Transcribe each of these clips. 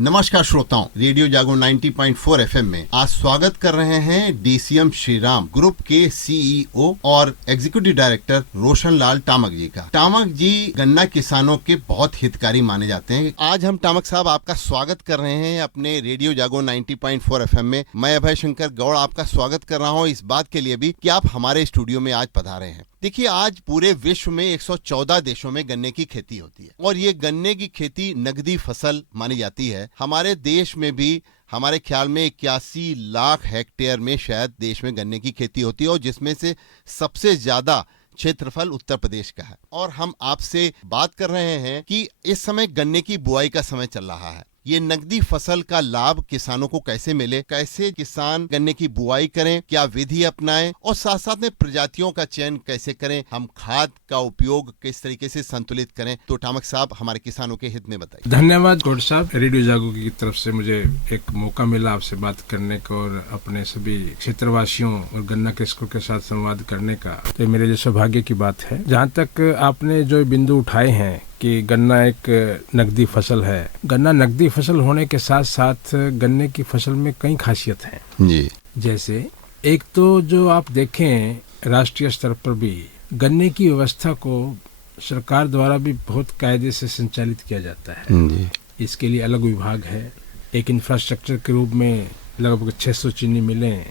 नमस्कार श्रोताओं, रेडियो जागो 90.4 एफएम में आज स्वागत कर रहे हैं डीसीएम श्रीराम ग्रुप के सीईओ और एग्जीक्यूटिव डायरेक्टर रोशन लाल टामक जी का। टामक जी गन्ना किसानों के बहुत हितकारी माने जाते हैं। आज हम टामक साहब आपका स्वागत कर रहे हैं अपने रेडियो जागो 90.4 एफएम में। मैं अभय शंकर गौड़ आपका स्वागत कर रहा हूं इस बात के लिए भी कि आप हमारे स्टूडियो में आज पधारे हैं। देखिए, आज पूरे विश्व में 114 देशों में गन्ने की खेती होती है और ये गन्ने की खेती नगदी फसल मानी जाती है। हमारे देश में भी हमारे ख्याल में 81 लाख हेक्टेयर में शायद देश में गन्ने की खेती होती है और जिसमें से सबसे ज्यादा क्षेत्रफल उत्तर प्रदेश का है। और हम आपसे बात कर रहे हैं कि इस समय गन्ने की बुआई का समय चल रहा है। ये नकदी फसल का लाभ किसानों को कैसे मिले, कैसे किसान गन्ने की बुआई करें, क्या विधि अपनाएं और साथ साथ में प्रजातियों का चयन कैसे करें, हम खाद का उपयोग किस तरीके से संतुलित करें, तो टामक साहब हमारे किसानों के हित में बताइए। धन्यवाद गौड़ साहब, रेडियो जागो की तरफ से मुझे एक मौका मिला आपसे बात करने का और अपने सभी क्षेत्रवासियों और गन्ना कृषकों के साथ संवाद करने का। तो मेरे लिए सौभाग्य की बात है। जहाँ तक आपने जो बिंदु उठाए हैं कि गन्ना एक नकदी फसल है, गन्ना नकदी फसल होने के साथ साथ गन्ने की फसल में कई खासियत हैं जी। जैसे एक तो जो आप देखें राष्ट्रीय स्तर पर भी गन्ने की व्यवस्था को सरकार द्वारा भी बहुत कायदे से संचालित किया जाता है जी। इसके लिए अलग विभाग है। एक इंफ्रास्ट्रक्चर के रूप में लगभग 600 चीनी मिलें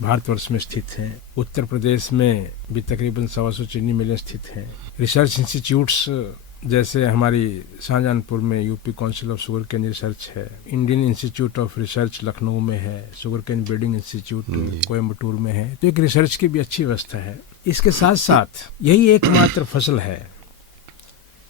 भारतवर्ष में स्थित हैं। उत्तर प्रदेश में भी तकरीबन 125 चीनी मिलें स्थित हैं। रिसर्च इंस्टीट्यूट्स जैसे हमारी शाहजहानपुर में UP council of sugar cane research है, Indian institute of research Lucknow में है, sugar cane breeding institute Coimbatore में है। तो एक रिसर्च की भी अच्छी व्यवस्था है। इसके साथ साथ यही एकमात्र फसल है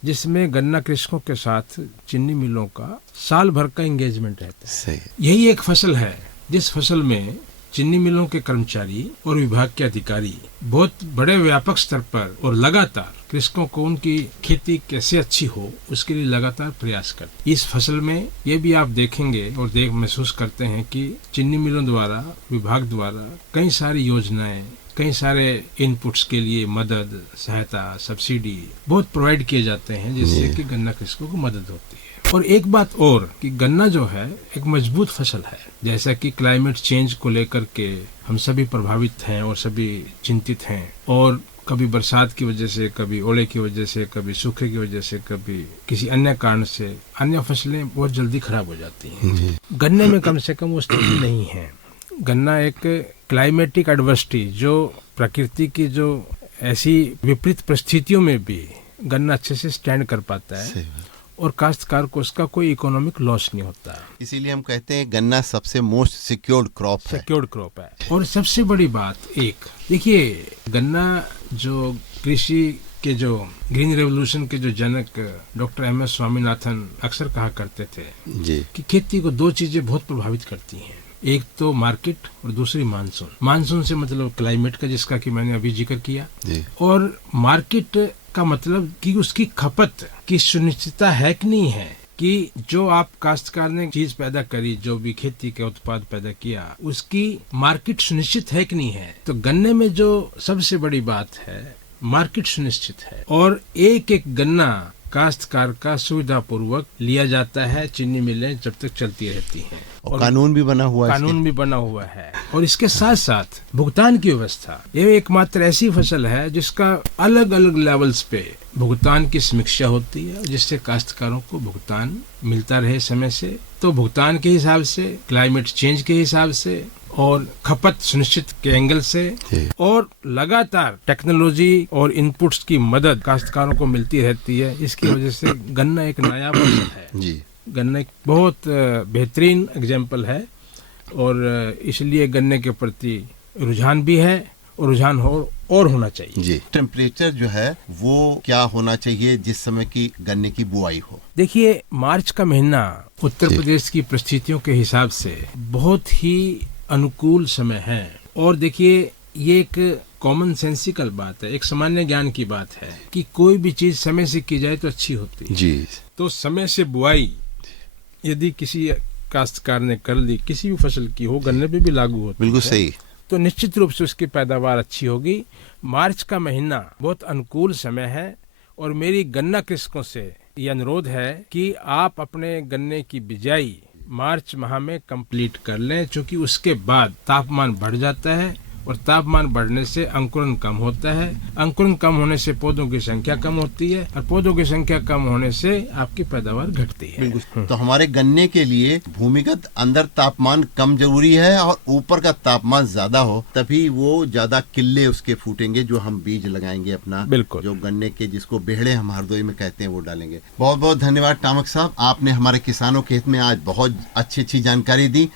जिसमें गन्ना कृषकों के साथ चीनी मिलों का साल भर का एंगेजमेंट रहता है। यही एक फसल है जिस फसल में चीनी मिलों के कर्मचारी और विभाग के अधिकारी बहुत बड़े व्यापक स्तर पर और लगातार कृषकों को उनकी खेती कैसे अच्छी हो उसके लिए लगातार प्रयास करते। इस फसल में ये भी आप देखेंगे और महसूस करते हैं कि चीनी मिलों द्वारा विभाग द्वारा कई सारी योजनाएं, कई सारे इनपुट्स के लिए मदद, सहायता, सब्सिडी बहुत प्रोवाइड किए जाते हैं जिससे कि गन्ना कृषकों को मदद होती है। और एक बात और कि गन्ना जो है एक मजबूत फसल है। जैसा कि क्लाइमेट चेंज को लेकर के हम सभी प्रभावित हैं और सभी चिंतित हैं और कभी बरसात की वजह से, कभी ओले की वजह से, कभी सूखे की वजह से, कभी किसी अन्य कारण से अन्य फसलें बहुत जल्दी खराब हो जाती हैं। गन्ने में कम से कम वो स्थिति नहीं है। गन्ना एक क्लाइमेटिक एडवर्सिटी, जो प्रकृति की जो ऐसी विपरीत परिस्थितियों में भी गन्ना अच्छे से स्टैंड कर पाता है और काश्तकार को उसका कोई इकोनॉमिक लॉस नहीं होता। इसीलिए हम कहते हैं गन्ना सबसे मोस्ट सिक्योर्ड क्रॉप है। और सबसे बड़ी बात एक देखिए, गन्ना जो कृषि के जो ग्रीन रेवोल्यूशन के जो जनक डॉक्टर एम एस स्वामीनाथन अक्सर कहा करते थे जी कि खेती को दो चीजें बहुत प्रभावित करती हैं, एक तो मार्केट और दूसरी मानसून। मानसून से मतलब क्लाइमेट का, जिसका कि मैंने अभी जिक्र किया, और मार्केट का मतलब कि उसकी खपत की सुनिश्चितता है कि नहीं है, कि जो आप काश्तकार ने चीज पैदा करी, जो भी खेती के उत्पाद पैदा किया, उसकी मार्केट सुनिश्चित है कि नहीं है। तो गन्ने में जो सबसे बड़ी बात है, मार्केट सुनिश्चित है और एक एक गन्ना काश्तकार का सुविधा पूर्वक लिया जाता है। चीनी मिलें जब तक चलती रहती हैं और कानून भी बना हुआ है। और इसके साथ साथ भुगतान की व्यवस्था, ये एकमात्र ऐसी फसल है जिसका अलग अलग लेवल्स पे भुगतान की समीक्षा होती है जिससे काश्तकारों को भुगतान मिलता रहे समय से। तो भुगतान के हिसाब से, क्लाइमेट चेंज के हिसाब से और खपत सुनिश्चित के एंगल से और लगातार टेक्नोलॉजी और इनपुट्स की मदद काश्तकारों को मिलती रहती है। इसकी वजह से गन्ना एक नया फसल है जी। गन्ना एक बहुत बेहतरीन एग्जाम्पल है और इसलिए गन्ने के प्रति रुझान भी है और रुझान और होना चाहिए जी। टेम्परेचर जो है वो क्या होना चाहिए जिस समय की गन्ने की बुआई हो? देखिए, मार्च का महीना उत्तर प्रदेश की परिस्थितियों के हिसाब से बहुत ही अनुकूल समय है। और देखिए, ये एक कॉमन सेंसिकल बात है, एक सामान्य ज्ञान की बात है कि कोई भी चीज समय से की जाए तो अच्छी होती है जी। तो समय से बुआई यदि किसी काश्तकार ने कर ली, किसी भी फसल की हो, गन्ने पे भी लागू होती है, बिल्कुल सही, तो निश्चित रूप से उसकी पैदावार अच्छी होगी। मार्च का महीना बहुत अनुकूल समय है और मेरी गन्ना कृषकों से ये अनुरोध है कि आप अपने गन्ने की बिजाई मार्च माह में कंप्लीट कर लें, क्योंकि उसके बाद तापमान बढ़ जाता है और तापमान बढ़ने से अंकुरन कम होता है। अंकुरन कम होने से पौधों की संख्या कम होती है और पौधों की संख्या कम होने से आपकी पैदावार घटती है। बिल्कुल। तो हमारे गन्ने के लिए भूमिगत अंदर तापमान कम जरूरी है और ऊपर का तापमान ज्यादा हो, तभी वो ज्यादा किल्ले उसके फूटेंगे जो हम बीज लगाएंगे अपना। बिल्कुल। जो गन्ने के जिसको बेहड़े हम हरदोई में कहते हैं वो डालेंगे। बहुत बहुत धन्यवाद टामक साहब, आपने हमारे किसानों के हित में आज बहुत अच्छी जानकारी दी।